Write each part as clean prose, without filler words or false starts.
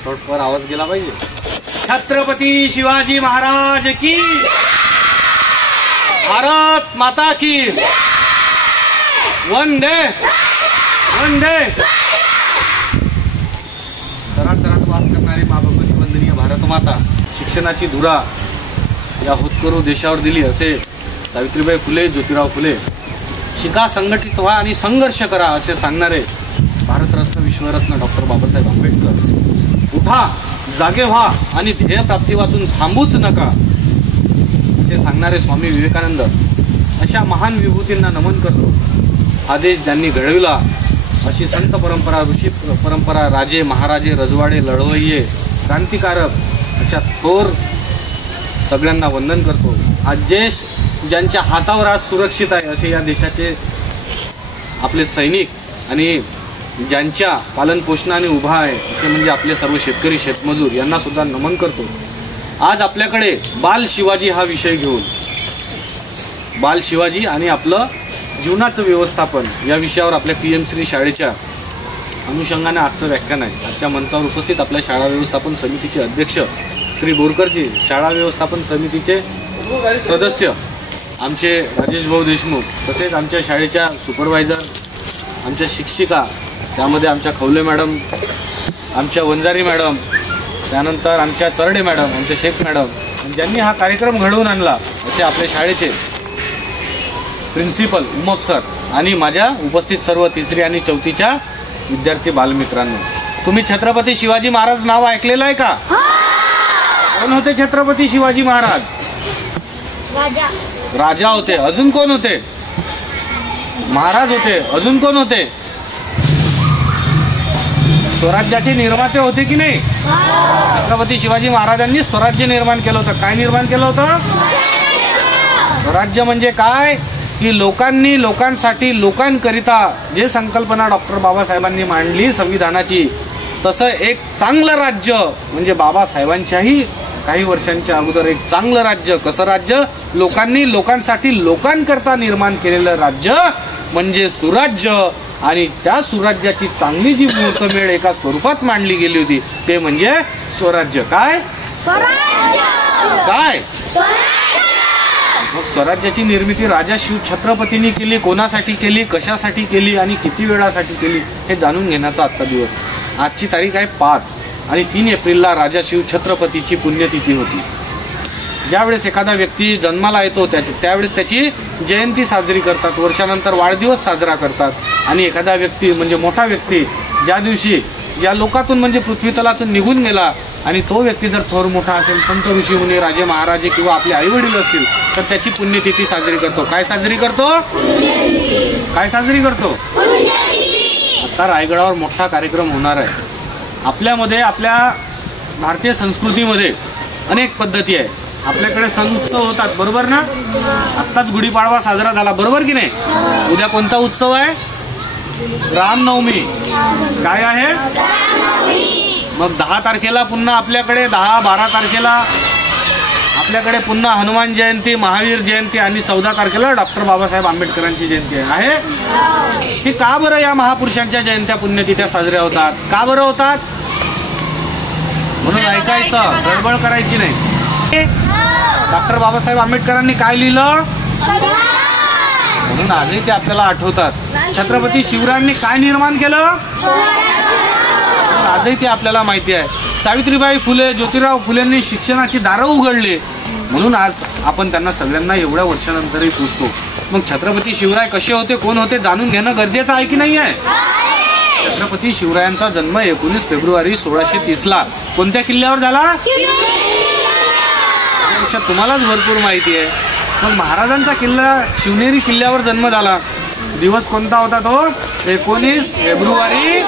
थोडफार आवाज गेला पाहिजे. छत्रपती शिवाजी महाराज की, भारत माता की, वंदे वंदे. तरातरात वास करणारी माबापाची वंदनीय भारत माता शिक्षणाची धुरा या होतकरू देशावर दिली असे सावित्रीबाई फुले, ज्योतिराव फुले. शिका, संघटित व्हा आणि संघर्ष करा असे सांगणारे भारतरत्न विश्वरत्न डॉक्टर बाबासाहेब आंबेडकर. उठा, जागे व्हा आणि ध्येय प्राप्ती वाचून थांबूच नका असे सांगणारे स्वामी विवेकानंद. अशा महान विभूतींना नमन करतो. हा देश ज्यांनी घडविला अशी संत परंपरा, ऋषी परंपरा, राजे महाराजे, रजवाडे, लढवय्ये, क्रांतिकारक अशा थोर सगळ्यांना वंदन करतो. हा देश ज्यांच्या हातावर आज सुरक्षित आहे असे या देशाचे आपले सैनिक आणि ज्यांच्या पालनपोषणाने उभा आहे असे म्हणजे आपले सर्व शेतकरी, शेतमजूर यांना सुद्धा नमन करतो. आज आपल्याकडे बाल शिवाजी हा विषय घेऊन बाल शिवाजी आणि आपलं जीवनाचं व्यवस्थापन या विषयावर आपल्या PM श्री शाळेच्या अनुषंगाने आजचं व्याख्यान आहे. आजच्या मंचावर उपस्थित आपल्या शाळा व्यवस्थापन समितीचे अध्यक्ष श्री बोरकरजी, शाळा व्यवस्थापन समितीचे सदस्य आमचे राजेश भाऊ देशमुख, तसेच आमच्या शाळेच्या सुपरवायझर, आमच्या शिक्षिका, त्यामध्ये आमच्या खवले मॅडम, आमच्या वंजारी मॅडम, त्यानंतर आमच्या चरडे मॅडम, आमचे शेख मॅडम, ज्यांनी हा कार्यक्रम घडवून आणला असे आपल्या शाळेचे प्रिन्सिपल उमप सर आणि माझ्या उपस्थित सर्व 3री आणि 4थीच्या विद्यार्थी बालमित्रांनो. तुम्ही छत्रपती शिवाजी महाराज नाव ऐकलेलं आहे का? कोण होते छत्रपती शिवाजी महाराज? राजा होते. अजून कोण होते? महाराज होते. अजून कोण होते? स्वराज्याचे निर्माते होते की नाही? छत्रपती शिवाजी महाराजांनी स्वराज्य निर्माण केलं होतं. काय निर्माण केलं होतं? स्वराज्य म्हणजे काय की लोकांनी, लोकांसाठी, लोकांकरिता जे संकल्पना डॉक्टर बाबासाहेबांनी मांडली संविधानाची, तसं एक चांगलं राज्य म्हणजे बाबासाहेबांच्याही काही वर्षांच्या अगोदर एक चांगलं राज्य. कसं राज्य? लोकांनी, लोकांसाठी, लोकांकरता निर्माण केलेलं राज्य म्हणजे सुराज्य. आणि त्या सुराज्याची चांगली जी मुहूर्तमेढ एका स्वरूपात मांडली गेली होती ते म्हणजे स्वराज्य. काय? काय? मग स्वराज्याची निर्मिती राजा शिव छत्रपतींनी केली. कोणासाठी केली, कशासाठी केली आणि किती वेळासाठी केली हे जाणून घेण्याचा आजचा दिवस. आजची तारीख आहे 5 आणि 3 एप्रिलला राजा शिव छत्रपतीची पुण्यतिथी होती. ज्यावेळेस एखादा व्यक्ती जन्माला येतो त्यावेळेस त्याची जयंती साजरी करतात, वर्षानंतर वाढदिवस साजरा करतात. आणि एखादा व्यक्ती म्हणजे मोठा व्यक्ती ज्या दिवशी या लोकातून म्हणजे पृथ्वीतलातून निघून गेला आणि तो व्यक्ती जर थोर मोठा असेल, संत ऋषी मुनी, राजे महाराजे किंवा आपले आईवडील असतील तर त्याची पुण्यतिथी साजरी करतो. काय साजरी करतो? काय साजरी करतो? आता रायगडावर मोठा कार्यक्रम होणार आहे. आपल्यामध्ये, आपल्या भारतीय संस्कृतीमध्ये अनेक पद्धती आहे. आपल्याकडे सण उत्सव होतात, बरोबर ना? आत्ताच गुढीपाडवा साजरा झाला, बरोबर की नाही? उद्या कोणता उत्सव आहे? रामनवमी. काय आहे? मग 10 तारखेला पुन्हा आपल्याकडे 10-12 तारखेला आपल्याकडे पुन्हा हनुमान जयंती, महावीर जयंती आणि 14 तारखेला डॉक्टर बाबासाहेब आंबेडकरांची जयंती आहे. ही का बरं या महापुरुषांच्या जयंत्या पुण्यतिथ्या साजऱ्या होतात? का बरं होतात? म्हणून ऐकायचं, गडबड करायची नाही. डॉक्टर बाबासाहेब आंबेडकरांनी काय लिहिलं म्हणून आजही ते आपल्याला आठवतात. छत्रपती शिवरायांनी काय निर्माण केलं आजही ते आपल्याला माहिती आहे. सावित्रीबाई फुले, ज्योतिराव फुलेंनी शिक्षणाची दारं उघडली म्हणून आज आपण त्यांना सगळ्यांना एवढ्या वर्षानंतरही पुजतो. मग छत्रपती शिवराय कसे होते, कोण होते जाणून घेणं गरजेचं आहे की नाही आहे? छत्रपती शिवरायांचा जन्म 19 फेब्रुवारी 1630ला कोणत्या किल्ल्यावर झाला? तुम्हालाच भरपूर माहिती आहे. मग महाराजांचा किल्ला शिवनेरी किल्ल्यावर जन्म झाला. दिवस कोणता होता तो? 19 फेब्रुवारी.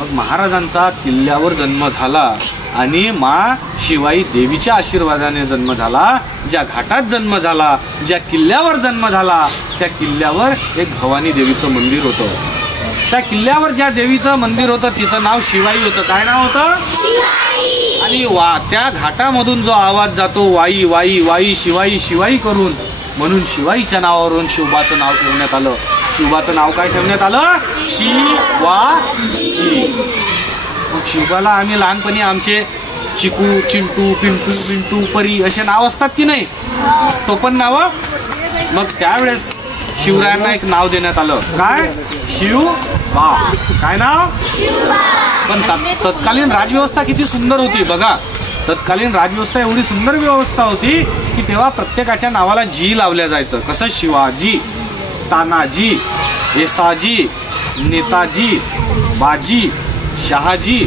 मग महाराजांचा किल्ल्यावर जन्म झाला आणि मा शिवाई देवीच्या आशीर्वादाने जन्म झाला. ज्या घाटात जन्म झाला, ज्या किल्ल्यावर जन्म झाला त्या किल्ल्यावर एक भवानी देवीचं मंदिर होतं. त्या किल्ल्यावर ज्या देवीचं मंदिर होतं तिचं नाव शिवाई होतं. काय नाव होतं? आणि त्या घाटामधून जो आवाज जातो वाई वाई वाई शिवाई शिवाई करून, म्हणून शिवाईच्या नावावरून शिवबाचं नाव ठेवण्यात आलं. शिवबाचं नाव काय ठेवण्यात आलं? शिवाजी. मग शिवाला आम्ही लहानपणी आमचे चिकू, चिंटू, पिंटू, बिंटू, परी असे नाव असतात की नाही, तो पण नाव. मग त्यावेळेस शिवरायांना एक नाव देण्यात आलं, काय? शिवबा. काय नाव? पण तत्कालीन राजव्यवस्था किती सुंदर होती बघा. तत्कालीन राजव्यवस्था एवढी सुंदर व्यवस्था होती की तेव्हा प्रत्येकाच्या नावाला जी लावल्या जायचं. कसं? शिवाजी, तानाजी, येसाजी, नेताजी, बाजी, शहाजी.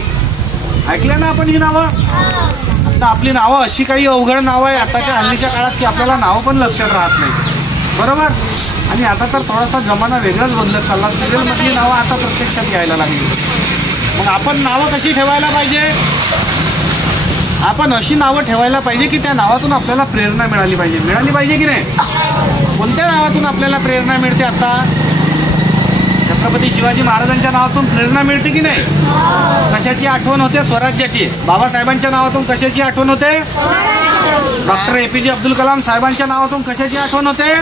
ऐकलं ना आपण ही नावं? आता आपली नावं अशी काही अवघड नावं आहे आताच्या हल्लीच्या काळात की आपल्याला नावं पण लक्षात राहत नाही, बरोबर. आणि आता तर थोडासा जमाना वेगळाच बदलत चालला. सिरियलमधली नावं आता प्रत्यक्षात यायला लागली. मग आपण नावं कशी ठेवायला पाहिजे? आपण अशी नावं ठेवायला पाहिजे की त्या नावातून आपल्याला प्रेरणा मिळाली पाहिजे की नाही? कोणत्या नावातून आपल्याला प्रेरणा मिळते? आता छत्रपती शिवाजी महाराजांच्या नावातून प्रेरणा मिळते की नाही? कशाची आठवण होते? स्वराज्याची. बाबासाहेबांच्या नावातून कशाची आठवण होते? डॉक्टर APJ अब्दुल कलाम साहेबांच्या नावातून कशाची आठवण होते?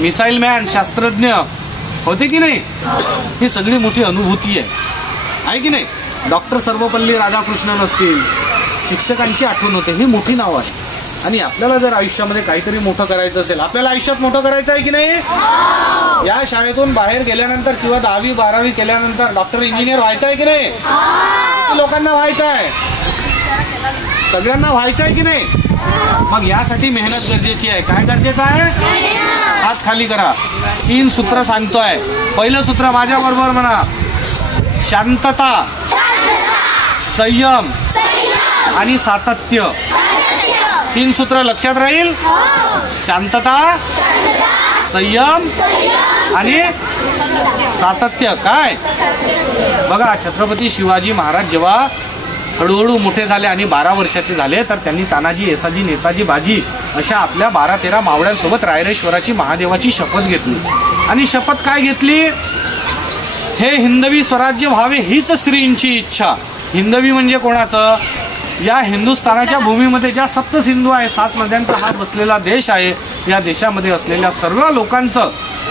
मिसाईल मॅन, शास्त्रज्ञ होते की नाही? ही सगळी मोठी अनुभूती आहे की नाही? डॉक्टर सर्वपल्ली राधाकृष्णन असतील, शिक्षकांची आठवण होते. ही मोठी नावं आहे. आणि आपल्याला जर आयुष्यामध्ये काहीतरी मोठं करायचं असेल, आपल्याला आयुष्यात मोठं करायचं आहे की नाही? या शाळेतून बाहेर गेल्यानंतर किंवा 10वी 12वी केल्यानंतर डॉक्टर, इंजिनियर व्हायचं आहे की नाही? लोकांना व्हायचं आहे, सगळ्यांना व्हायचं आहे की नाही? मग यासाठी मेहनत गरजेची आहे. काय गरजेचं आहे? हात खाली करा. 3 सूत्र सांगतोय. पहिलं सूत्र माझ्या बरोबर म्हणा, शांतता, संयम आणि सातत्य. 3 सूत्र लक्षात राहील. शांतता, संयम आणि सातत्य. काय? बघा, छत्रपती शिवाजी महाराज जेव्हा हळूहळू मोठे झाले आणि 12 वर्षाचे झाले तर त्यांनी तानाजी, येसाजी, नेताजी, बाजी अशा आपल्या 12-13 मावळ्यांसोबत रायरेश्वराची महादेवाची शपथ घेतली. आणि शपथ काय घेतली? हे हिंदवी स्वराज्य व्हावे हीच श्रींची इच्छा. हिंदवी म्हणजे कोणाचं? या हिंदुस्थानाच्या भूमीमध्ये ज्या 7 सिंधू आहे, 7 नद्यांचा हा बसलेला देश आहे, या देशामध्ये असलेल्या सर्व लोकांचं,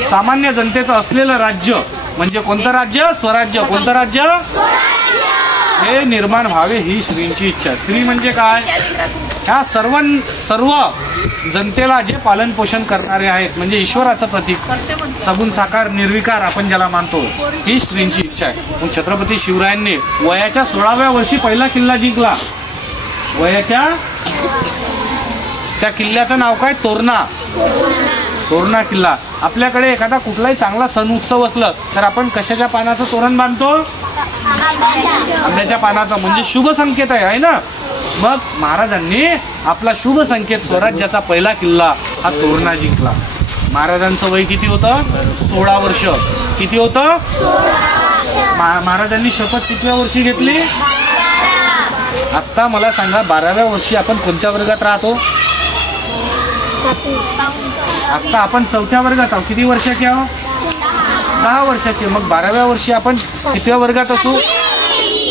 सामान्य जनतेचं असलेलं राज्य म्हणजे कोणतं राज्य? स्वराज्य. कोणतं राज्य? हे निर्माण व्हावे ही श्रींची इच्छा. श्री म्हणजे काय? ह्या सर्व जनतेला जे पालन पोषण करणारे आहेत, म्हणजे ईश्वराचं प्रतीक, सगुण साकार निर्विकार आपण ज्याला मानतो, ही श्रींची इच्छा आहे. मग छत्रपती शिवरायांनी वयाच्या 16व्या वर्षी पहिला किल्ला जिंकला. वयाच्या त्या किल्ल्याचं नाव काय? तोरणा. तोरणा किल्ला. आपल्याकडे एखादा कुठलाही चांगला सण उत्सव असलं तर आपण कशाच्या पानाचं तोरण बांधतो? आंब्याच्या पानाचा. म्हणजे शुभ संकेत आहे ना. मग महाराजांनी आपला शुभ संकेत स्वराज्याचा पहिला किल्ला हा तोरणा जिंकला. महाराजांचं वय किती होतं? 16 वर्ष. किती होतं? महाराजांनी शपथ कितव्या वर्षी घेतली? आत्ता मला सांगा, 12व्या वर्षी आपण कोणत्या वर्गात राहतो? आत्ता आपण 4थ्या वर्गात आहोत. किती वर्षाचे आहोत? 10 वर्षाचे. मग 12व्या वर्षी आपण कितव्या वर्गात असू?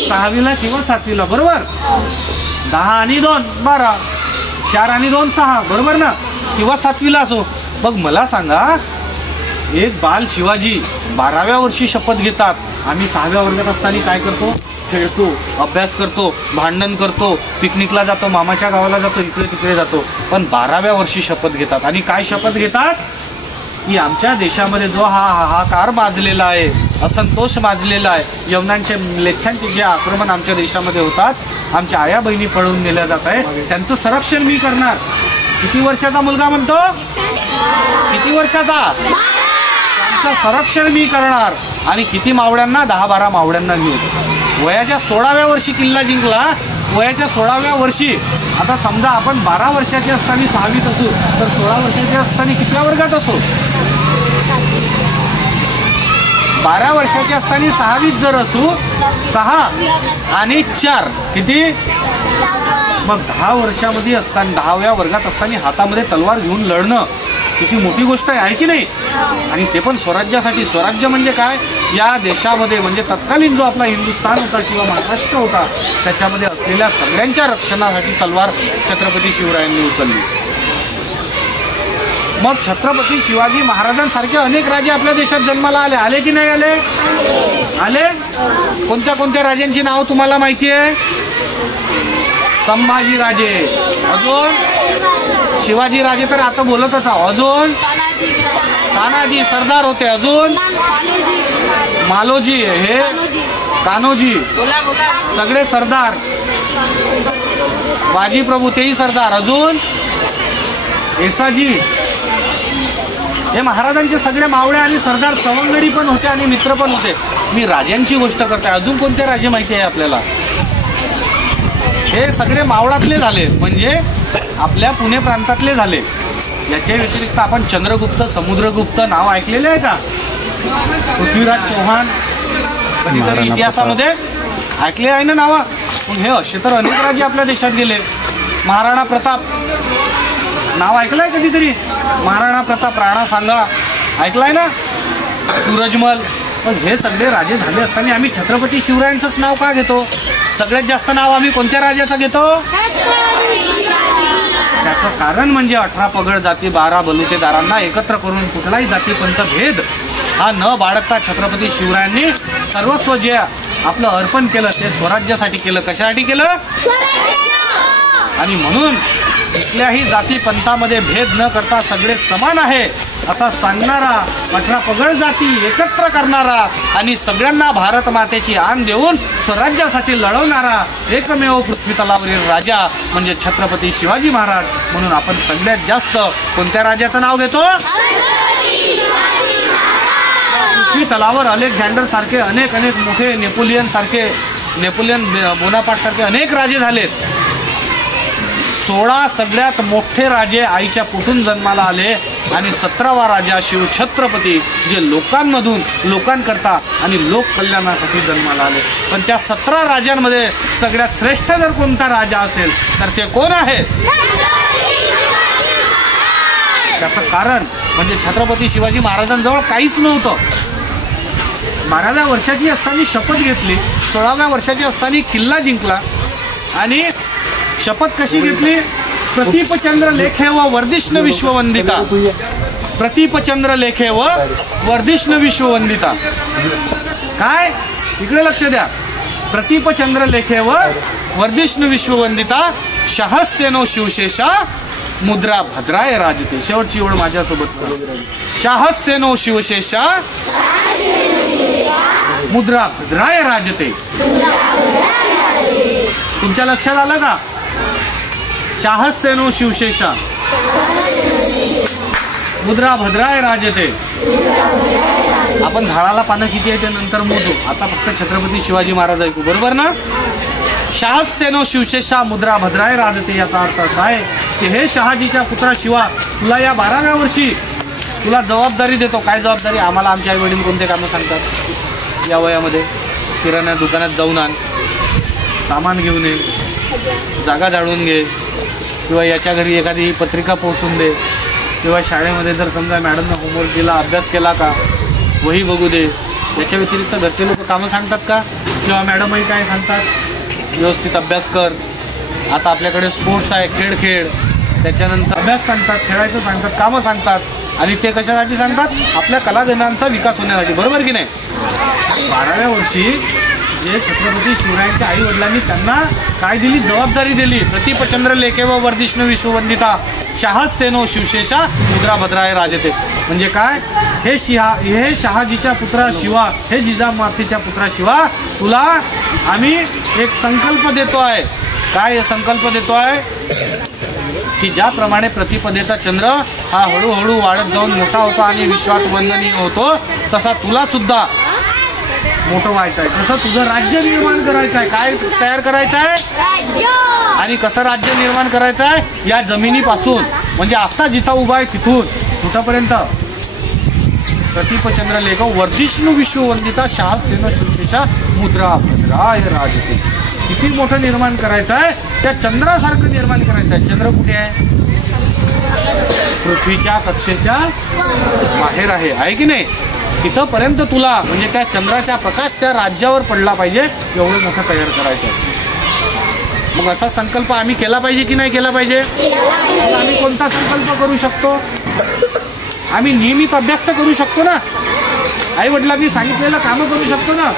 6वीला किंवा 7वीला, बरोबर. 10 आणि 2 12, 4 आणि 2 6, बरोबर ना. किंवा 7वीला असो. मग मला सांगा, एक बाल शिवाजी 12व्या वर्षी शपथ घेतात. आम्ही 6व्या वर्गात असताना काय करतो? खेळतो, अभ्यास करतो, भांडण करतो, पिकनिकला जातो, मामाच्या गावाला जातो, इकडे तिकडे जातो. पण 12व्या वर्षी शपथ घेतात. आणि काय शपथ घेतात? की आमच्या देशामध्ये जो हा हाहाकार माजलेला आहे, असंतोष माजलेला आहे, यवनांचे, म्लेच्छांचे जे आक्रमण आमच्या देशामध्ये होतात, आमच्या आया बहिणी पळून नेल्या जात आहे, त्यांचं संरक्षण मी करणार. किती वर्षाचा मुलगा म्हणतो? किती वर्षाचा? त्यांचं संरक्षण मी करणार. आणि किती मावळ्यांना? 10-12 मावळ्यांना घेऊन. वयाच्या 16व्या वर्षी किल्ला जिंकला. वयाच्या 16व्या वर्षी, आता समजा आपण 12 वर्षाचे असताना 6वीत असू तर 16 वर्षाचे असताना कितव्या वर्गात असू? 12 वर्षाचे असताना 6वीत जर असू, 6 आणि 4 किती? मग 10 वर्षामध्ये असताना, 10व्या वर्गात असताना हातामध्ये तलवार घेऊन लढणं किती मोठी गोष्ट आहे की नाही? आणि ते पण स्वराज्यासाठी. स्वराज्य म्हणजे काय? या देशामध्ये म्हणजे तत्कालीन जो आपला हिंदुस्थान होता किंवा महाराष्ट्र होता त्याच्यामध्ये असलेल्या सगळ्यांच्या रक्षणासाठी तलवार छत्रपती शिवरायांनी उचलली. मग छत्रपती शिवाजी महाराजांसारखे अनेक राजे आपल्या देशात जन्माला आले. आले की नाही आले? आले. कोणत्या कोणत्या राजांची नाव तुम्हाला माहिती आहे? संभाजी राजे, अजून शिवाजी राजे तर आता बोलतच आहो, अजून तानाजी सरदार होते, अजून मालोजी, हे कान्होजी, सगळे सरदार. बाजी प्रभू तेही सरदार, अजून येसाजी. हे महाराजांचे सगळे मावळे आणि सरदार सवंगडी पण होते आणि मित्र पण होते. मी राजांची गोष्ट करते. अजून कोणते राजे माहिती आहे आपल्याला? हे सगळे मावळातले झाले, म्हणजे आपल्या पुणे प्रांतातले झाले. याच्या व्यतिरिक्त आपण चंद्रगुप्त, समुद्रगुप्त नाव ऐकलेले आहे का? पृथ्वीराज चौहान कधीतरी इतिहासामध्ये ऐकले आहे ना नावं? पण हे असे तर अनेक राजे आपल्या देशात गेले. महाराणा प्रताप नाव ऐकलंय कधीतरी? महाराणा प्रताप, राणा सांगा ऐकलाय ना? सूरजमल. पण हे सगळे राजे झाले असताना आम्ही छत्रपती शिवरायांचंच नाव का घेतो? सगळ्यात जास्त नाव आम्ही कोणत्या राजाचं घेतो? त्याचं कारण म्हणजे 18 पगड जाती 12 बलुतेदारांना एकत्र करून कुठलाही जातीपंथ भेद हा न बाळगता छत्रपती शिवरायांनी सर्वस्व जे आपलं अर्पण केलं ते स्वराज्यासाठी केलं. कशासाठी केलं? आणि म्हणून कुठल्याही जातीपंथामध्ये भेद न करता सगळे समान आहे असा सांगणारा, 18 पगड जाती एकत्र करणारा आणि सगळ्यांना भारत मातेची आण देऊन स्वराज्यासाठी लढवणारा एकमेव पृथ्वी तलावरील राजा म्हणजे छत्रपती शिवाजी महाराज. म्हणून आपण सगळ्यात जास्त कोणत्या राजाचं नाव घेतो? पृथ्वी तलावर अलेक्झांडर सारखे अनेक मोठे, नेपोलियन बोनापार्ट सारखे अनेक राजे झालेत. 16 सगळ्यात मोठे राजे आईच्या पोटून जन्माला आले आणि 17वा राजा शिवछत्रपती जे लोकांमधून लोकांकरता आणि लोक कल्याणासाठी जन्माला आले. पण त्या 17 राजांमध्ये सगळ्यात श्रेष्ठ जर कोणता राजा असेल तर ते कोण आहे? त्याचं कारण म्हणजे छत्रपती शिवाजी महाराजांजवळ काहीच नव्हतं. 12व्या वर्षाची असताना शपथ घेतली, 16व्या वर्षाची असताना किल्ला जिंकला. आणि शपथ कशी घेतली? प्रतीपचंद्र लेखे व वर्धिष्णु विश्ववंदिता. प्रतीपचंद्र लेखे व वर्धिष्णु विश्ववंदिता. काय? इकडे लक्ष द्या. प्रतीपचंद्र लेखे व वर्धिष्णु विश्ववंदिता शाहस्येनो शिवशेषा मुद्रा भद्राय राजते. शेवटची ओळ माझ्यासोबत. शाहस्येनो शिवशेषा मुद्रा भद्राय राजते. तुमच्या लक्षात आलं का? शाहस्येनो शिवशेषा मुद्रा भद्राय राजते. आपण झाडाला पानं किती आहे ते नंतर मोजू, आता फक्त छत्रपती शिवाजी महाराज ऐकू, बरोबर ना? शाहस्येनो शिवशेषा मुद्रा भद्राय राजते याचा अर्थ असा आहे की हे शहाजीच्या पुत्रा शिवा, तुला या 12व्या वर्षी तुला जबाबदारी देतो. काय जबाबदारी? आम्हाला आमचे आई वडील कोणते कामं सांगतात या वयामध्ये? किराणा दुकानात जाऊन आण, सामान घेऊन ये, जागा जाळून घे, किंवा याच्या घरी एखादी पत्रिका पोहोचून दे, किंवा शाळेमध्ये जर समजा मॅडमनं होमवर्क दिला, अभ्यास केला का, वही बघू दे. याच्या व्यतिरिक्त घरचे लोक कामं सांगतात का? किंवा मॅडमही काय सांगतात? व्यवस्थित अभ्यास कर, आता आपल्याकडे स्पोर्ट्स आहे, खेळ, त्याच्यानंतर अभ्यास सांगतात, खेळायचं सांगतात, कामं सांगतात. आणि ते कशासाठी सांगतात? आपल्या कलागुणांचा विकास होण्यासाठी, बरोबर की नाही? 12व्या वर्षी जे छत्रपती शिवरायांच्या आई वडिलांनी त्यांना काय दिली? जबाबदारी दिली. प्रतीपचंद्र लेखे व वर्धिष्णु विश्ववंदिता शाहस्येनो शिवशेषा मुद्रा भद्राय राजते. म्हणजे काय? हे शहाजीच्या पुत्रा शिवा, हे जिजामातेच्या पुत्रा शिवा, तुला आम्ही एक संकल्प देतो आहे. काय संकल्प देतो आहे? की ज्याप्रमाणे प्रतिपदेचा चंद्र हा हळूहळू वाढत जाऊन मोठा होतो आणि विश्वात वंदनीय होतो, तसा तुला सुद्धा मोठं व्हायचं आहे. कसं? तुझं राज्य निर्माण करायचं आहे. काय तयार करायचं आहे? आणि कसं राज्य निर्माण करायचं आहे? या जमिनीपासून, म्हणजे आता जिथं उभा आहे तिथून कुठंपर्यंत? प्रतीपचंद्र लेख वर्धिष्णु विश्ववंदिता शाहस्येनो शिवशेषा मुद्रा भद्राय राजते. किती मोठं निर्माण करायचं आहे? त्या चंद्रासारखं निर्माण करायचं आहे. चंद्र कुठे आहे? पृथ्वीच्या कक्षेच्या बाहेर आहे की नाही? तिथंपर्यंत तुला, म्हणजे त्या चंद्राचा प्रकाश त्या राज्यावर पडला पाहिजे एवढं मोठं तयार करायचं आहे. मग असा संकल्प आम्ही केला पाहिजे की नाही केला पाहिजे? आम्ही कोणता संकल्प करू शकतो? आम्ही नियमित अभ्यास तर करू शकतो ना, आई वडिलांनी सांगितलेलं कामं करू शकतो ना.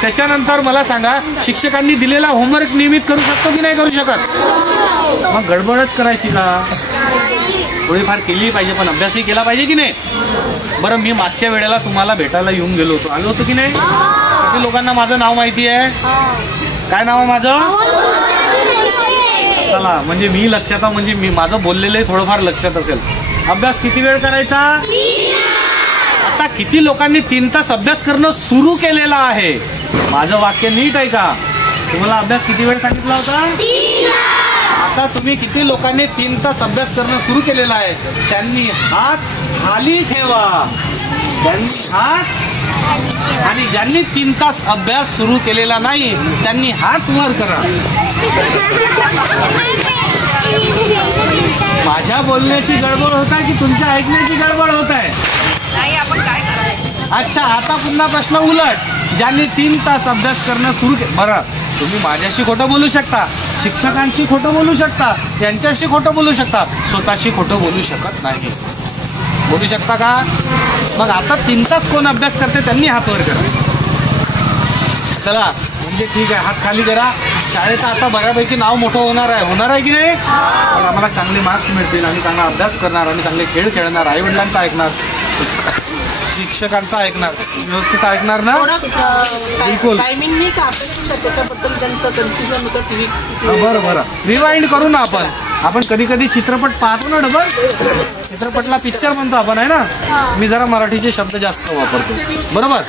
त्याच्यानंतर मला सांगा, शिक्षकांनी दिलेला होमवर्क नियमित करू शकतो की नाही करू शकत? मग गडबडच करायची का? थोडीफार केली पाहिजे, पण अभ्यासही केला पाहिजे की नाही? बरं, मी मागच्या वेळेला तुम्हाला भेटायला येऊन गेलो होतो, आलो होतो की नाही? किती लोकांना माझं नाव माहिती आहे? काय नाव आहे माझं? चला, म्हणजे मी लक्षात आहे, म्हणजे मी माझं बोललेलं थोडंफार लक्षात असेल. अभ्यास किती वेळ करायचा? आता किती लोकांनी 3 तास अभ्यास करणं सुरू केलेला आहे? माझं वाक्य नीट आहे का? तुम्हाला अभ्यास किती वेळ सांगितला होता? आता तुम्ही किती लोकांनी 3 तास अभ्यास करणं सुरू केलेला आहे? त्यांनी हात खाली ठेवा. त्यांनी हात, आणि ज्यांनी 3 तास अभ्यास सुरू केलेला नाही त्यांनी हात वर करा. माझ्या बोलण्याची गडबड होत आहे की तुमच्या ऐकण्याची गडबड होत आहे? अच्छा, आता पुन्हा प्रश्न उलट. ज्यांनी 3 तास अभ्यास करणं सुरू केलं. बरं, तुम्ही माझ्याशी खोटं बोलू शकता, शिक्षकांशी खोटं बोलू शकता, त्यांच्याशी खोटं बोलू शकता, स्वतःशी खोटं बोलू शकत नाही. बोलू शकता का? मग आता 3 तास कोण अभ्यास करते त्यांनी हात वर करा. चला, म्हणजे ठीक आहे, हात खाली करा. शाळेचं आता बऱ्यापैकी नाव मोठं होणार आहे की नाही? पण आम्हाला चांगले मार्क्स मिळतील, आम्ही चांगला अभ्यास करणार, आम्ही चांगले खेळ खेळणार, आई वडिलांचा ऐकणार, शिक्षकांचा ऐकणार, व्यवस्थित ऐकणार ना? बिलकुल. बरं बरं, रिवाइंड करू ना आपण. आपण कधी कधी चित्रपट पाहतो ना, डबल चित्रपटला पिक्चर म्हणतो आपण, आहे ना? मी जरा मराठीचे शब्द जास्त वापरतो, बरोबर?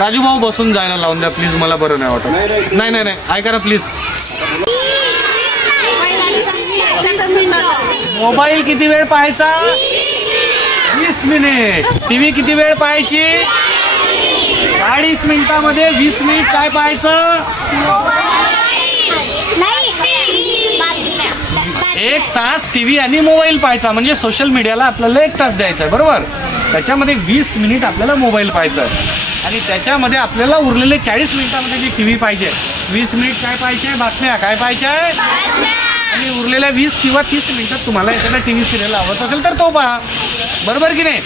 राजू भाऊ बसून जायला लावून द्या प्लीज, मला बरं नाही वाटत. नाही नाही नाही, ऐका ना प्लीज. मोबाईल किती वेळ पाहायचा? 20 मिनिट. टीव्ही किती वेळ पाहायची? 40 मिनिटामध्ये 20 मिनिट काय पाहायचं? 1 तास टीव्ही आणि मोबाईल पाहायचा. म्हणजे सोशल मीडियाला आपल्याला 1 तास द्यायचा आहे, बरोबर? त्याच्यामध्ये 20 मिनिट आपल्याला मोबाईल पाहायचा आहे, आणि त्याच्यामध्ये आपल्याला उरलेले 40 मिनिटामध्ये जी टीव्ही पाहिजे, 20 मिनिट काय पाहिजे? बातम्या. काय पाहिजे? आणि उरलेल्या 20 किंवा 30 मिनिटात तुम्हाला एखादा टीव्ही सिरियल आवडत असेल तर तो पहा, बरोबर की नाही?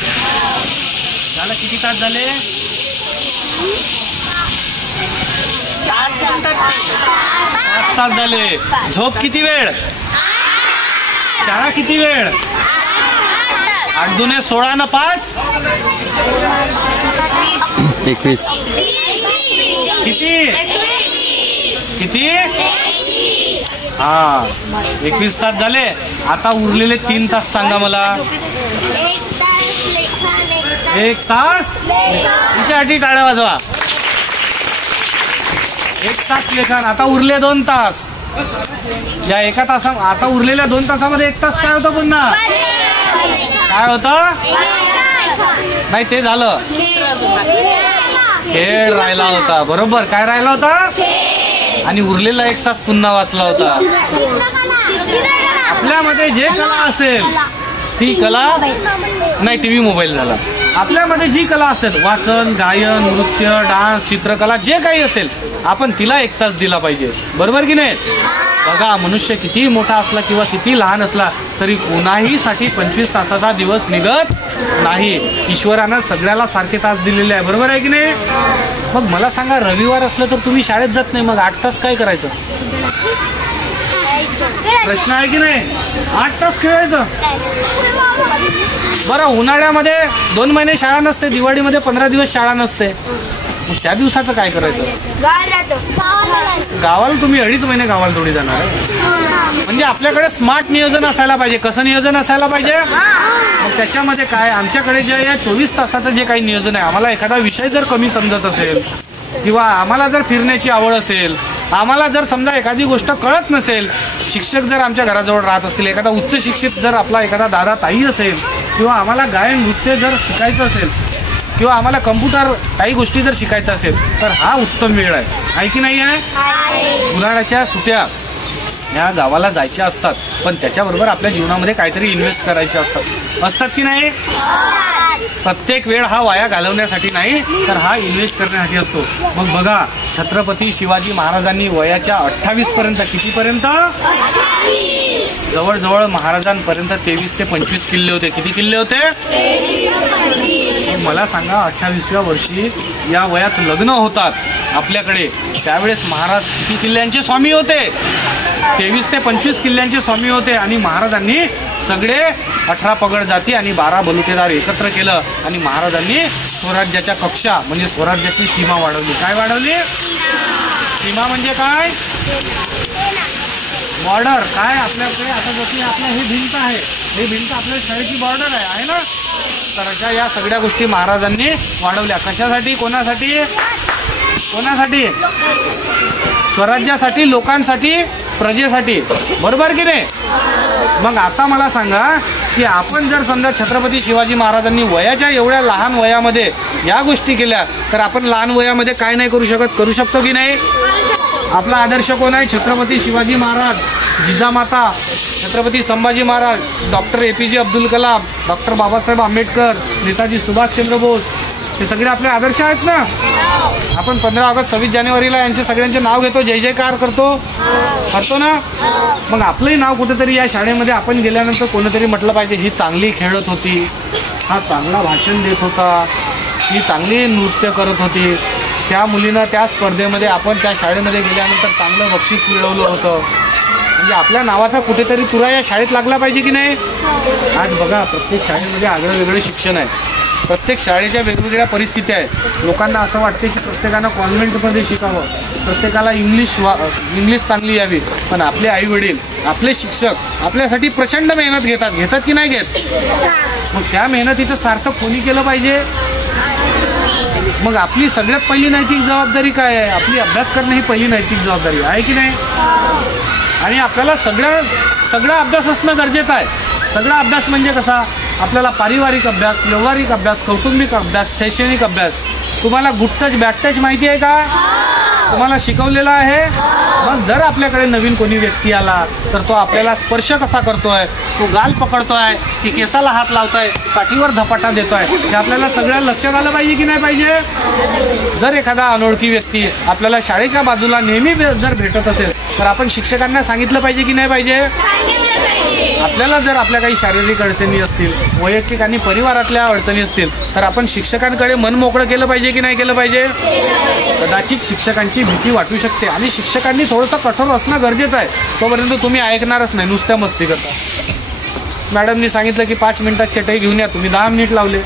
झालं, किती तास झाले? 5 तास झाले. झोप किती वेळ? शाळा किती वेळ? 8 दुने 16 न 5 21. किती? किती? हा, 21 तास झाले. आता उरलेले 3 तास सांगा मला. 1 तास तिच्यासाठी टाळ्या वाजवा. 1 तास लेखन. आता उरले 2 तास. या 1 तासा, आता उरलेल्या 2 तासामध्ये 1 तास काय होतं? पुन्हा काय होतं? नाही, ते झालं, खेळ राहिला होता, बरोबर? काय राहिला होता? आणि उरलेला 1 तास पुन्हा वाचला होता. आपल्यामध्ये जे कला असेल ती कला, नाही टीव्ही मोबाईल झाला, आपल्यामध्ये जी कला असेल, वाचन, गायन, नृत्य, डान्स, चित्रकला, जे काही असेल, आपण तिला 1 तास दिला पाहिजे, बरोबर की नाही? बघा, मनुष्य किती मोठा असला किंवा किती लहान असला तरी कोणाहीसाठी 25 तासाचा दिवस निघत नाही. ईश्वरानं सगळ्याला सारखे तास दिलेले आहे, बरोबर आहे की नाही? मग मला सांगा, रविवार असलं तर तुम्ही शाळेत जात नाही, मग 8 तास काय करायचं? प्रश्न आहे की नाही? 8 तास खेळायचं. बरं, उन्हाळ्यामध्ये 2 महिने शाळा नसते, दिवाळीमध्ये 15 दिवस शाळा नसते, मग त्या दिवसाचं काय करायचं? गावाला तुम्ही 2.5 महिने गावाला थोडी जाणार आहे. म्हणजे आपल्याकडे स्मार्ट नियोजन असायला पाहिजे. कसं नियोजन असायला पाहिजे? मग त्याच्यामध्ये काय, आमच्याकडे जे या 24 तासाचं जे काही नियोजन आहे, आम्हाला एखादा विषय जर कमी समजत असेल किंवा आम्हाला जर फिरण्याची आवड असेल, आम्हाला जर समजा एखादी गोष्ट कळत नसेल, शिक्षक जर आमच्या घराजवळ राहत असतील, एखादा उच्च शिक्षित जर आपला एखादा दादा ताई असेल, किंवा आम्हाला गायन नृत्य जर शिकायचं असेल, किंवा आम्हाला कम्प्युटर काही गोष्टी जर शिकायचं असेल, तर हा उत्तम वेळ आहे की नाही आहे? उन्हाळ्याच्या सुट्या या गावाला जायच्या असतात, पण त्याच्याबरोबर आपल्या जीवनामध्ये काहीतरी इन्व्हेस्ट करायचे असतात की नाही? प्रत्येक वेळ हा वाया घालवण्यासाठी नाही, तर हा इन्व्हेस्ट करण्यासाठी असतो. मग बघा, छत्रपती शिवाजी महाराजांनी वयाच्या 28 पर्यंत, कितीपर्यंत, जवळजवळ महाराजांपर्यंत 23 ते 25 किल्ले होते. किती किल्ले होते? मला सांगा, 28व्या वर्षी या वयात लग्न होतात आपल्याकडे, त्यावेळेस महाराज किती किल्ल्यांचे स्वामी होते? 23 ते 25 किल्ल्यांचे स्वामी होते. आणि महाराजांनी सगळे 18 पगड जाती आणि 12 बलुतेदार एकत्र केलं आणि महाराजांनी स्वराज्याच्या कक्षा म्हणजे स्वराज्याची सीमा वाढवली. काय वाढवली? सीमा म्हणजे काय? बॉर्डर. काय आपल्याकडे आता जशी आपलं ही भिंत आहे, ही भिंत आपल्या शाळेची बॉर्डर आहे ना? तर अशा या सगळ्या गोष्टी महाराजांनी वाढवल्या. कशासाठी? कोणासाठी? कोणासाठी? स्वराज्यासाठी, लोकांसाठी, प्रजेसाठी. बरोबर की नाही? मग आता मला सांगा की आपण जर समजा छत्रपती शिवाजी महाराजांनी वयाच्या एवढ्या लहान वयामध्ये या गोष्टी केल्या, तर आपण लहान वयामध्ये काय नाही करू शकत? करू शकतो की नाही? आपला आदर्श कोण आहे? Chhatrapati Shivaji Maharaj, Jijamata, Chhatrapati Sambhaji Maharaj, doctor APJ Abdul Kalam, doctor Babasaheb Ambedkar, Netaji Subhashchandra Bose, हे सगळे आपले आदर्श आहेत ना. आपण 15 ऑगस्ट 26 जानेवारीला यांचे सगळ्यांचे नाव घेतो, जय जयकार करतो ना. मग आपलंही नाव कुठेतरी या शाळेमध्ये आपण गेल्यानंतर कोणीतरी म्हटलं पाहिजे, ही चांगली खेळत होती, हा चांगला भाषण देत होता, ही चांगली नृत्य करत होती, त्या मुलीनं त्या स्पर्धेमध्ये आपण त्या शाळेमध्ये गेल्यानंतर चांगलं बक्षीस मिळवलं होतं. म्हणजे आपल्या नावाचा कुठेतरी तुरा या शाळेत लागला पाहिजे की नाही. आज बघा, प्रत्येक शाळेमध्ये आगळं वेगळं शिक्षण आहे, प्रत्येक शाळेच्या वेगवेगळ्या परिस्थिती आहेत. लोकांना असं वाटते की प्रत्येकानं कॉन्व्हेंटमध्ये शिकावं, प्रत्येकाला इंग्लिश चांगली यावी. पण आपले आईवडील, आपले शिक्षक आपल्यासाठी प्रचंड मेहनत घेतात की नाही घेत? मग त्या मेहनतीचं सार्थक कोणी केलं पाहिजे? मग आपली सगळ्यात पहिली नैतिक जबाबदारी काय आहे? आपली अभ्यास करणं ही पहिली नैतिक जबाबदारी आहे की नाही? आणि आपल्याला सगळा अभ्यास असणं गरजेचं आहे. सगळा अभ्यास म्हणजे कसा? आपल्याला पारिवारिक अभ्यास, व्यवहारिक अभ्यास, कौटुंबिक अभ्यास, शैक्षणिक अभ्यास. तुम्हाला गुड टच बॅड टच माहिती आहे का? तुम्हाला शिकवलेलं आहे. मग जर आपल्याकडे नवीन कोणी व्यक्ती आला तर तो आपल्याला स्पर्श कसा करतोय, तो गाल पकडतोय की केसाला हात लावतोय, काठीवर धपाटा देतोय, हे आपल्याला सगळं लक्षात आलं पाहिजे की नाही पाहिजे? जर एखादा अनोळखी व्यक्ती आपल्याला शाळेच्या बाजूला नेहमी जर भेटत असेल तर आपण शिक्षकांना सांगितलं पाहिजे की नाही पाहिजे? आपल्याला जर आपल्या काही शारीरिक अडचणी असतील, वैयक्तिक आणि परिवारातल्या अडचणी असतील, तर आपण शिक्षकांकडे मन मोकळं केलं पाहिजे की नाही केलं पाहिजे? कदाचित शिक्षकांची भीती वाटू शकते आणि शिक्षकांनी थोडंसं कठोर असणं गरजेचं आहे. तोपर्यंत तुम्ही ऐकणारच नाही, नुसत्या मस्ती करता. मॅडमनी सांगितलं की 5 मिनिटात चटई घेऊन या, तुम्ही 10 मिनिट लावले,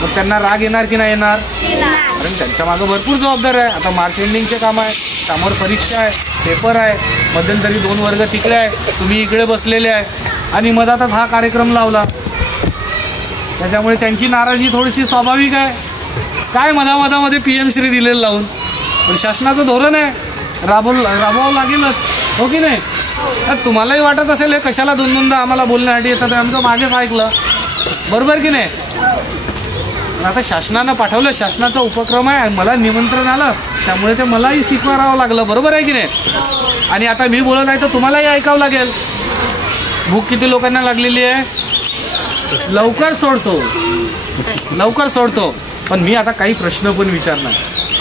मग त्यांना राग येणार की नाही येणार? कारण त्यांच्या मागं भरपूर जबाबदारी आहे. आता मार्च एंडिंगचे काम आहे, समोर परीक्षा आहे, पेपर आहे, मध्यंतरी 2 वर्ग तिकडे आहे, तुम्ही इकडे बसलेले आहे आणि मधातच हा कार्यक्रम लावला. त्याच्यामुळे त्यांची नाराजी थोडीशी स्वाभाविक आहे. काय मधामध्ये PM श्री दिलेलं लावून? पण शासनाचं धोरण आहे, राबवावं लागेलच, हो की नाही? तर तुम्हालाही वाटत असेल हे कशाला 2-2दा आम्हाला बोलण्यासाठी येतात, आमचं मागेच ऐकलं, बरोबर की नाही? आता शासनानं पाठवलं, शासनाचा उपक्रम आहे, मला निमंत्रण आलं, त्यामुळे ते मलाही स्वीकारावं लागलं, बरोबर आहे की नाही? आणि आता मी बोलत आहे तर तुम्हालाही ऐकावं लागेल. भूक किती लोकांना लागलेली आहे? लवकर सोडतो. पण मी आता काही प्रश्न पण विचारणार.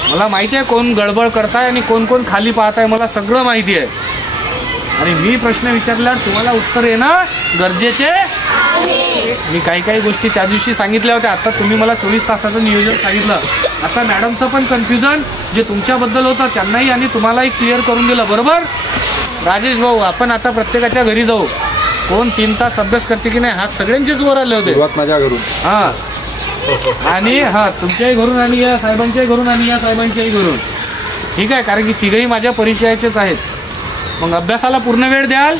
मला माहिती आहे कोण गडबड करताय आणि कोण खाली पाहताय, मला सगळं माहिती आहे. आणि मी प्रश्न विचारल्यावर तुम्हाला उत्तर येणं गरजेचे. मी काही गोष्टी त्या दिवशी सांगितल्या होत्या. आता तुम्ही मला 24 तासाचं नियोजन सांगितलं. आता मॅडमचं पण कन्फ्युजन जे तुमच्याबद्दल होतं त्यांनाही आणि तुम्हालाही क्लिअर करून दिलं, बरोबर? राजेश भाऊ, आपण आता प्रत्येकाच्या घरी जाऊ. कोण 3 तास अभ्यास करते की नाही, हात सगळ्यांचेच वर आले होते. माझ्या घरून. हां, आणि तुमच्याही घरून आणि या साहेबांच्याही घरून आणि या साहेबांच्याही घरून, ठीक आहे? कारण की तिघही माझ्या परिचयाचेच आहेत. मग अभ्यासाला पूर्ण वेळ द्याल,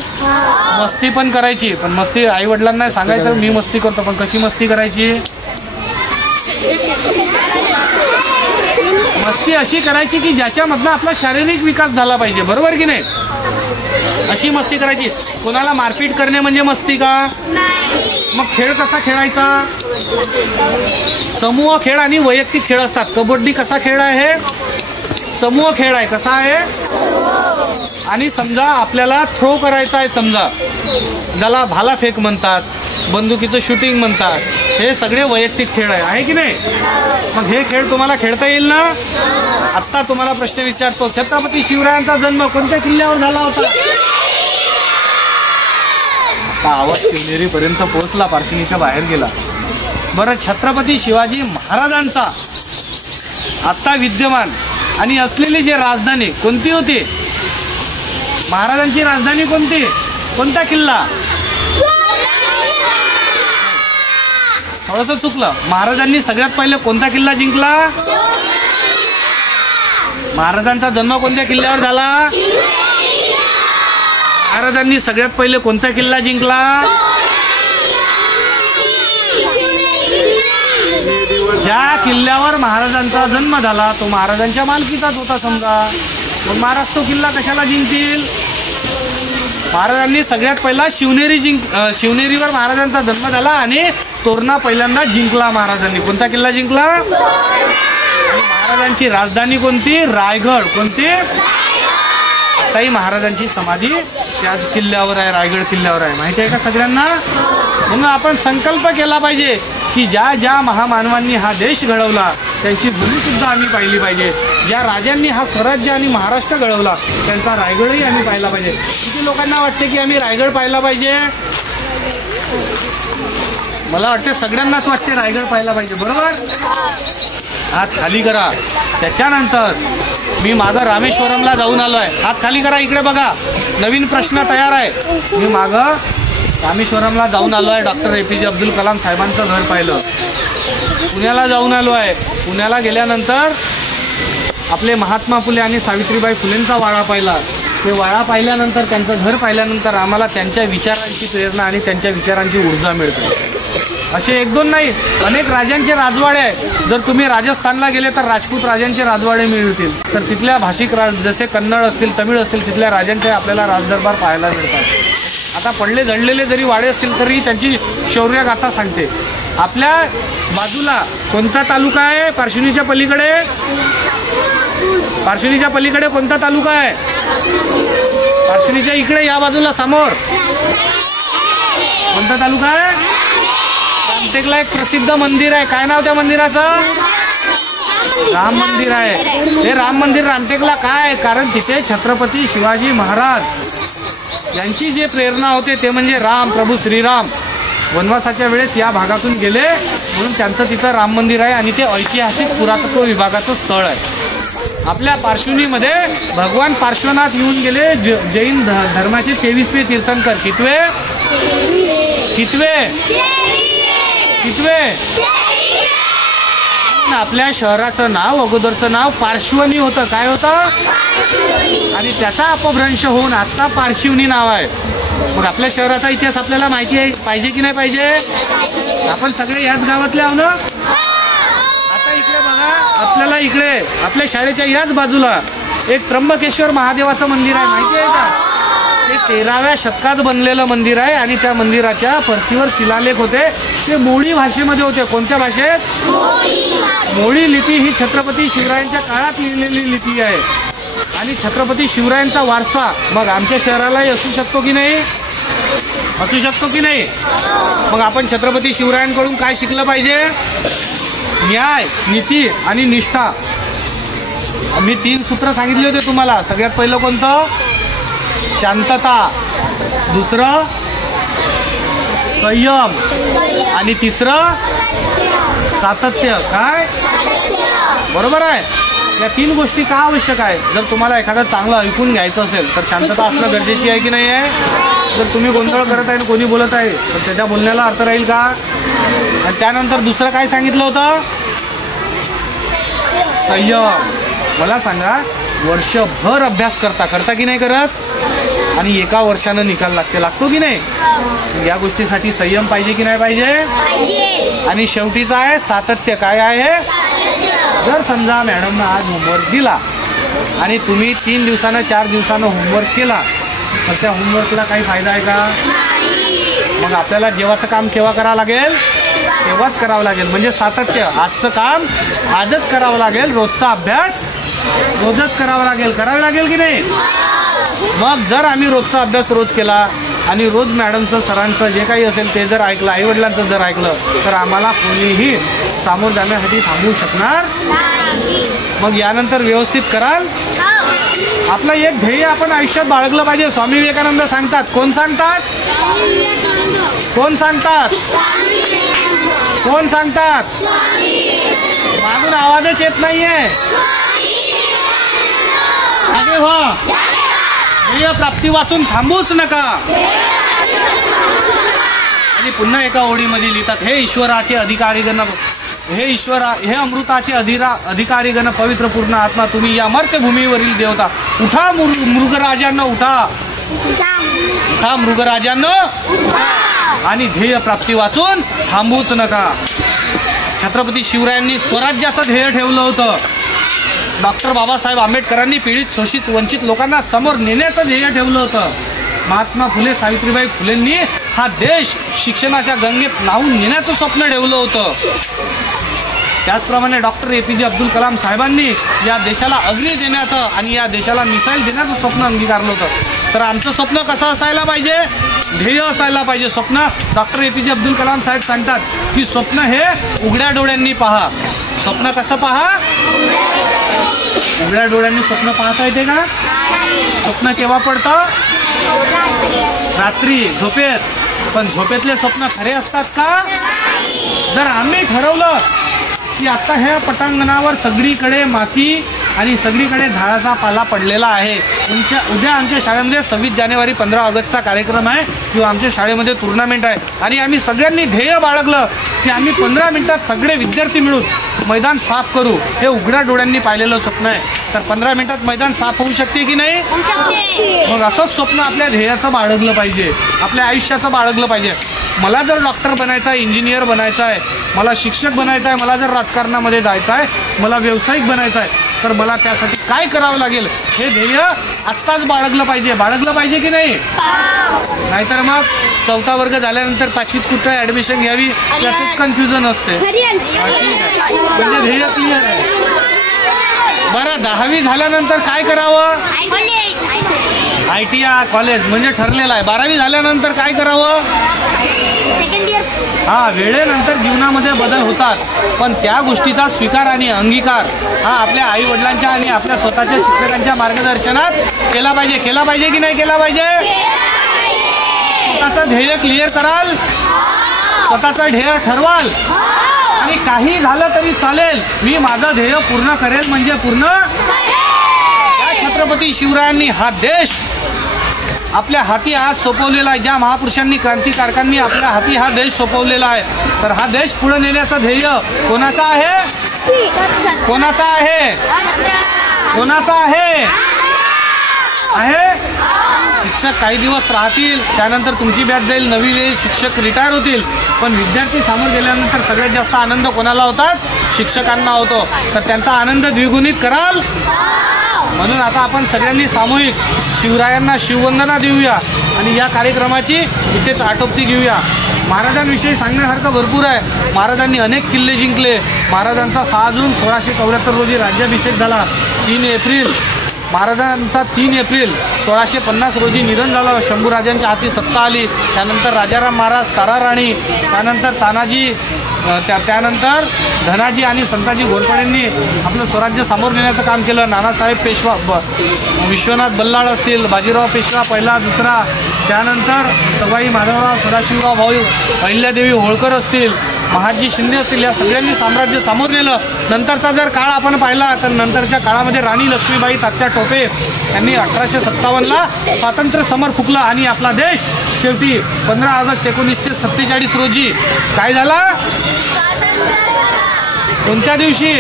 मस्ती पण करायची. पण मस्ती आईवडिलांना सांगायचं मी मस्ती करतो, पण कशी मस्ती करायची? मस्ती अशी करायची की ज्याच्यामधनं आपला शारीरिक विकास झाला पाहिजे, बरोबर की नाही? अशी मस्ती करायची. कोणाला मारपीट करणे म्हणजे मस्ती का? मग खेळ कसा खेळायचा? समूह खेळ आणि वैयक्तिक खेळ असतात. कबड्डी कसा खेळ आहे? समूह खेळ आहे. कसा आहे? आणि समजा आपल्याला थ्रो करायचा आहे, समजा ज्याला भालाफेक म्हणतात, बंदुकीचं शूटिंग म्हणतात, हे सगळे वैयक्तिक खेळ आहे की नाही? मग हे खेळ तुम्हाला खेळता येईल ना? आत्ता तुम्हाला प्रश्न विचारतो, छत्रपती शिवरायांचा जन्म कोणत्या किल्ल्यावर झाला होता? आता आवाज शिवनेरीपर्यंत पोहोचला, पार्शिवनीच्या बाहेर गेला. बरं, छत्रपती शिवाजी महाराजांचा आत्ता विद्यमान आणि असलेली जी राजधानी कोणती होती? महाराजांची राजधानी कोणती? कोणता किल्ला? थोडंसं चुकलं. महाराजांनी सगळ्यात पहिले कोणता किल्ला जिंकला? महाराजांचा जन्म कोणत्या किल्ल्यावर झाला? महाराजांनी सगळ्यात पहिले कोणता किल्ला जिंकला? ज्या किल्ल्यावर महाराजांचा जन्म झाला तो महाराजांच्या मालकीचाच होता समजा. मग महाराज तो किल्ला कशाला जिंकतील? महाराजांनी सगळ्यात पहिला शिवनेरीवर महाराजांचा जन्म झाला आणि तोरणा पहिल्यांदा जिंकला महाराजांनी. कोणता किल्ला जिंकला? महाराजांची राजधानी कोणती? रायगड. कोणती? आताही महाराजांची समाधी त्याच किल्ल्यावर आहे, रायगड किल्ल्यावर आहे. माहिती आहे का सगळ्यांना? म्हणून आपण संकल्प केला पाहिजे की ज्या ज्या महामानवांनी हा देश घडवला त्यांची भूमीसुद्धा आम्ही पाहिली पाहिजे. ज्या राजांनी हा स्वराज्य आणि महाराष्ट्र घडवला त्यांचा रायगडही आम्ही पाहिला पाहिजे. किती लोकांना वाटते की आम्ही रायगड पाहिला पाहिजे? मला वाटते सगळ्यांनाच वाटते रायगड पाहिला पाहिजे. बरोबर? हात खाली करा. त्याच्यानंतर मी मागं रामेश्वरमला जाऊन आलो आहे. हात खाली करा. इकडे बघा, नवीन प्रश्न तयार आहे. मी मागं रामेश्वरमला जाऊन आलो आहे. डॉक्टर APJ अब्दुल कलाम साहेबांचं घर पाहिलं. पुण्याला जाऊन आलो आहे. पुण्याला गेल्यानंतर आपले महात्मा फुले आणि सावित्रीबाई फुलेंचा वाडा पाहिला. ते वाडा पाहिल्यानंतर त्यांचं घर पाहिल्यानंतर आम्हाला त्यांच्या विचारांची प्रेरणा आणि त्यांच्या विचारांची ऊर्जा मिळते. असे एक दोन नाही, अनेक राजांचे राजवाडे आहेत. जर तुम्ही राजस्थानला गेले तर राजपूत राजांचे राजवाडे मिळतील. तर तिथल्या भाषिक जसे कन्नड असतील, तमिळ असतील, तिथल्या राजांचे आपल्याला राजदरबार पाहायला मिळतात. आता पडले झडलेले जरी वाडे असतील तरी त्यांची शौर्यगाथा सांगते. आपल्या बाजूला कोणता तालुका आहे? पार्शिवनीच्या पलीकडे. पार्शिवनीच्या पलीकडे कोणता तालुका आहे? पार्शिवनीच्या इकडे या बाजूला समोर कोणता तालुका आहे? रामटेकला एक प्रसिद्ध मंदिर आहे. काय नाव त्या मंदिराचं? राम मंदिर आहे. हे राम मंदिर रामटेकला काय? कारण तिथे छत्रपती शिवाजी महाराज यांची जे प्रेरणा होते ते म्हणजे राम, प्रभू श्रीराम वनवासाच्या वेळेस या भागातून गेले म्हणून त्यांचं तिथं राम मंदिर आहे आणि ते ऐतिहासिक पुरातत्व विभागाचं स्थळ आहे. आपल्या पार्श्वनीमध्ये भगवान पार्श्वनाथ येऊन गेले. जैन धर्माचे 23वे तीर्थंकर. कितवे? आपल्या शहराचं नाव, अगोदरचं नाव पार्श्वनी होतं. काय होतं? आणि त्याचा अपभ्रंश होऊन आता पार्शिवनी नाव आहे. मग आपल्या शहराचा इतिहास आपल्याला माहिती आहे पाहिजे की नाही पाहिजे? आपण सगळे याच गावातले आहो ना. आता इकडे बघा, आपल्याला इकडे आपल्या शाळेच्या याच बाजूला एक त्र्यंबकेश्वर महादेवाचं मंदिर आहे. माहिती आहे का? ते 13व्या शतकात बनलेलं मंदिर आहे आणि त्या मंदिराच्या फरशीवर शिलालेख होते. ते मोडी भाषेमध्ये होते. कोणत्या भाषेत? मोडी लिपी ही छत्रपती शिवरायांच्या काळात लिहिलेली लिपी आहे आणि छत्रपती शिवरायांचा वारसा मग आमच्या शहरालाही असू शकतो की नाही? असू शकतो की नाही? मग आपण छत्रपती शिवरायांकडून काय शिकलं पाहिजे? न्याय, नीती आणि निष्ठा. मी 3 सूत्र सांगितले होते तुम्हाला. सगळ्यात पहिलं कोणतं? शांतता. दुसरं संयम आणि तिसरं सातत्य. काय? बरोबर आहे. या 3 गोष्टी का आवश्यक आहे? जर तुम्हाला एखादं चांगलं ऐकून घ्यायचं असेल तर शांतता असणं गरजेची आहे की नाही आहे? जर तुम्ही गोंधळ करत आहे आणि कोणी बोलत आहे तर त्याच्या बोलण्याला अर्थ राहील का? आणि त्यानंतर दुसरं काय सांगितलं होतं? संयम. मला सांगा, वर्षभर अभ्यास करता की नाही करत? आणि एका वर्षानं निकाल लागतो की नाही? या गोष्टीसाठी संयम पाहिजे की नाही पाहिजे? आणि शेवटीचा आहे सातत्य. काय आहे? जर समजा मॅडमनं आज होमवर्क दिला आणि तुम्ही 3 दिवसानं 4 दिवसानं होमवर्क केला तर त्या होमवर्कला काही फायदा आहे का? मग आपल्याला जेव्हाचं काम केव्हा करावं लागेल? तेव्हाच करावं लागेल. म्हणजे सातत्य. आजचं काम आजच करावं लागेल. रोजचा अभ्यास रोजच करावा लागेल. करावं लागेल की नाही? मग जर आम्ही रोजचा अभ्यास रोज केला आणि रोज मॅडमचं सरांचं जे काही असेल ते जर ऐकलं, आईवडिलांचं जर ऐकलं तर आम्हाला कोणीही सामोरं जाण्यासाठी थांबवू शकणार नाही. मग यानंतर व्यवस्थित कराल. आपलं एक ध्येय आपण आयुष्यात बाळगलं पाहिजे. स्वामी विवेकानंद सांगतात. कोण सांगतात? कोण सांगतात? कोण सांगतात? मागून आवाजच येत नाहीये. आगे व्हा. ध्येय प्राप्ती वाचून थांबूच नका. आणि पुन्हा एका ओळीमध्ये लिहितात, हे ईश्वराचे अधिकारीगण, हे ईश्वरा, हे अमृताचे अधिकारीगण, पवित्र पूर्ण आत्मा, तुम्ही या मर्त्यभूमीवरील देवता, उठा मृगराजांना, उठा उठा मृगराजांना, आणि ध्येय प्राप्ती वाचून थांबूच नका. छत्रपती शिवरायांनी स्वराज्याचं ध्येय ठेवलं होतं. डॉक्टर बाबासाहेब आंबेडकरांनी पीडित, शोषित, वंचित लोकांना समोर नेण्याचं ध्येय ठेवलं होतं. महात्मा फुले, सावित्रीबाई फुलेंनी हा देश शिक्षणाच्या गंगेत न्हावून नेण्याचं स्वप्न ठेवलं होतं. त्याचप्रमाणे डॉक्टर APJ अब्दुल कलाम साहेबांनी या देशाला अग्नी देण्याचं आणि या देशाला मिसाईल देण्याचं स्वप्न अंगीकारलं होतं. तर आमचं स्वप्न कसं असायला पाहिजे? ध्येय असायला पाहिजे. स्वप्न डॉक्टर APJ अब्दुल कलाम साहेब सांगतात की स्वप्न हे उघड्या डोळ्यांनी पहा. स्वप्न कसं पहा? उघड्या डोळ्यांनी स्वप्न पाहता येते का? स्वप्न केव्हा पडतं? रात्री झोपेत. पण झोपेतले स्वप्न खरे असतात का? जर आम्ही ठरवलं की आता ह्या पटांगणावर सगळीकडे माती आणि सगळीकडे झाडाचा पाला पडलेला आहे, उद्या आमच्या शाळेमध्ये 26 जानेवारी 15 ऑगस्टचा कार्यक्रम आहे किंवा आमच्या शाळेमध्ये टुर्नामेंट आहे, आणि आम्ही सगळ्यांनी ध्येय बाळगलं की आम्ही 15 मिनिटात सगळे विद्यार्थी मिळून मैदान साफ करू, हे उघड्या डोळ्यांनी पाहिलेलं स्वप्न आहे. तर 15 मिनिटात मैदान साफ होऊ शकते की नाही? मग असंच स्वप्न आपल्या ध्येयाचं बाळगलं पाहिजे, आपल्या आयुष्याचं बाळगलं पाहिजे. मला जर डॉक्टर बनायचं आहे, इंजिनियर बनायचं आहे, मला शिक्षक बनायचं आहे, मला जर राजकारणामध्ये जायचं आहे, मला व्यावसायिक बनायचं आहे, तर मला त्यासाठी काय करावं लागेल हे ध्येय आत्ताच बाळगलं पाहिजे. बाळगलं पाहिजे की नाही? नाहीतर मग 4था वर्ग झाल्यानंतर 5वीत कुठं ॲडमिशन घ्यावी याचंच कन्फ्युजन असते. म्हणजे ध्येय क्लिअर आहे. बरं, 10वी झाल्यानंतर काय करावं? ITI कॉलेज म्हणजे ठरलेलं आहे. 12वी झाल्यानंतर काय करावं? हा, वेळेनंतर जीवनामध्ये बदल होतात, पण त्या गोष्टीचा स्वीकार आणि अंगीकार हा आपल्या आई वडिलांच्या आणि आपल्या स्वतःच्या शिक्षकांच्या मार्गदर्शनात केला पाहिजे. केला पाहिजे की नाही केला पाहिजे? स्वतःचं ध्येय क्लिअर कराल, स्वतःचं ध्येय ठरवाल, आणि काही झालं तरी चालेल, मी माझं ध्येय पूर्ण करेल म्हणजे पूर्ण. छत्रपती शिवरायांनी हा देश आपल्या हाती आज सोपवलेला आहे. ज्या महापुरुषांनी, क्रांतिकारकांनी आपल्या हाती हा देश सोपवलेला आहे. तर हा देश पुढे नेण्याचं ध्येय कोणाचं आहे? कोणाचं आहे? कोणाचं आहे? आहे शिक्षक काही दिवस राहतील, त्यानंतर तुमची बॅच जाईल, नवीन शिक्षक रिटायर होतील, पण विद्यार्थी समोर गेल्यानंतर सगळ्यात जास्त आनंद कोणाला होतात? शिक्षकांना होतो. तर त्यांचा आनंद द्विगुणित कराल. म्हणून आता आपण सगळ्यांनी सामूहिक शिवरायांना शिववंदना देऊया आणि या कार्यक्रमाची इथेच आटोपती घेऊया. महाराजांविषयी सांगण्यासारखं भरपूर आहे. महाराजांनी अनेक किल्ले जिंकले. महाराजांचा 6 जून 1674 रोजी राज्याभिषेक झाला. 3 एप्रिल महाराजांचा 3 एप्रिल 1650 रोजी निधन झालं. शंभूराजांच्या हाती सत्ता आली. त्यानंतर राजाराम महाराज, ताराराणी, त्यानंतर तानाजी, त्यानंतर धनाजी आणि संताजी घोरपडेंनी आपलं स्वराज्य समोर नेण्याचं काम केलं. नानासाहेब पेशवा, विश्वनाथ बल्लाळ असतील, बाजीराव पेशवा पहिला दुसरा, त्यानंतर सवाई माधवराव, सदाशिवराव भाऊ, अहिल्यादेवी होळकर असतील, महाजी शिंदे असतील, या सगळ्यांनी साम्राज्य समोर नेलं. नंतरचा जर काळ आपण पाहिला तर नंतरच्या काळामध्ये राणी लक्ष्मीबाई, तात्या टोपे यांनी 1857ला स्वातंत्र्य समर फुकलं आणि आपला देश शेवटी 15 ऑगस्ट 1947 रोजी काय झाला? कोणत्या दिवशी?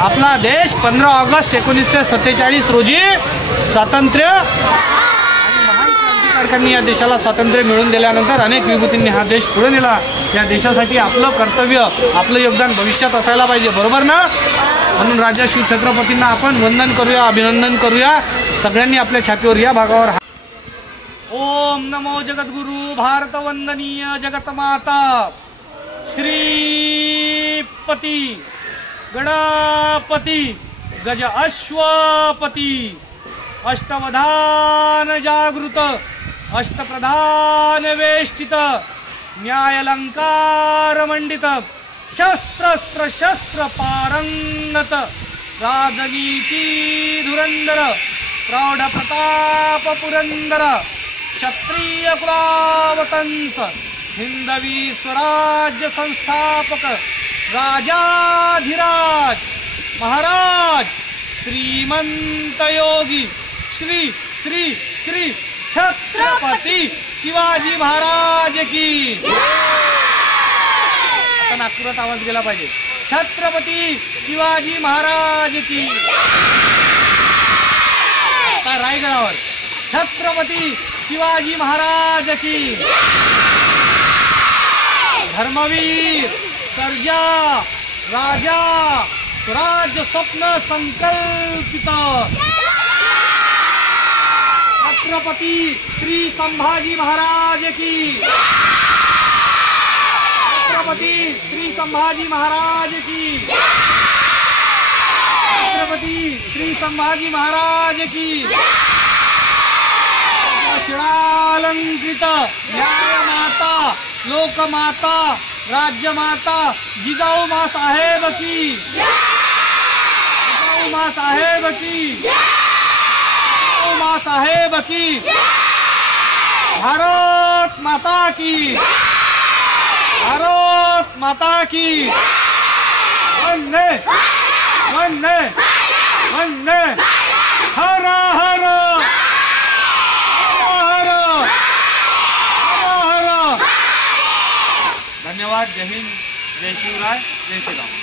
आपला देश 15 ऑगस्ट 1947 रोजी स्वातंत्र्य, या देशाला स्वातंत्र्य मिळवून दिल्यानंतर अनेक विभूतींनी हा देश पुढे नेला. या देशासाठी आपलं कर्तव्य, आपलं योगदान भविष्यात असायला पाहिजे, बरोबर ना? म्हणून राजा शिव छत्रपतींना आपण वंदन करूया, अभिनंदन करूया. सगळ्यांनी आपल्या छातीवर या भागावर ओम नमो जगद्गुरु भारत वंदनीय जगतमाता श्रीपती गणपती गज अश्वपती अष्टवधान जागृत अष्टप्रधान वेष्टित न्यायालंकार मंडित शस्त्रस्त्र शस्त्र पारंगत राजनीती धुरंधर प्रौढ प्रताप पुरंदर क्षत्रिय कुलावतंस हिंदवी स्वराज्य संस्थापक राजाधिराज महाराज श्रीमंत योगी श्री श्री श्री छत्रपती शिवाजी महाराज की। आता नागपुरात आवाज गेला पाहिजे, छत्रपती शिवाजी महाराज की। आता रायगडावर छत्रपती शिवाजी महाराज की। धर्मवीर सर्जा राजा स्वराज्य स्वप्न संकल्पित छत्रपती श्री संभाजी महाराज की। छत्रपती श्री संभाजी महाराज की। छत्रपती श्री संभाजी महाराज की। शिळालंकृत न्यायमाता लोकमाता राज्यमाता जिजाऊ माँ साहेब की। जिजाऊ माँ साहेब की। जिजाऊ माँ साहेब की। भारत माता की। भारत माता की। वंदे वंदे वंदे हर हर धन्यवाद। जय हिंद, जय शिवराय, जय श्रीराम।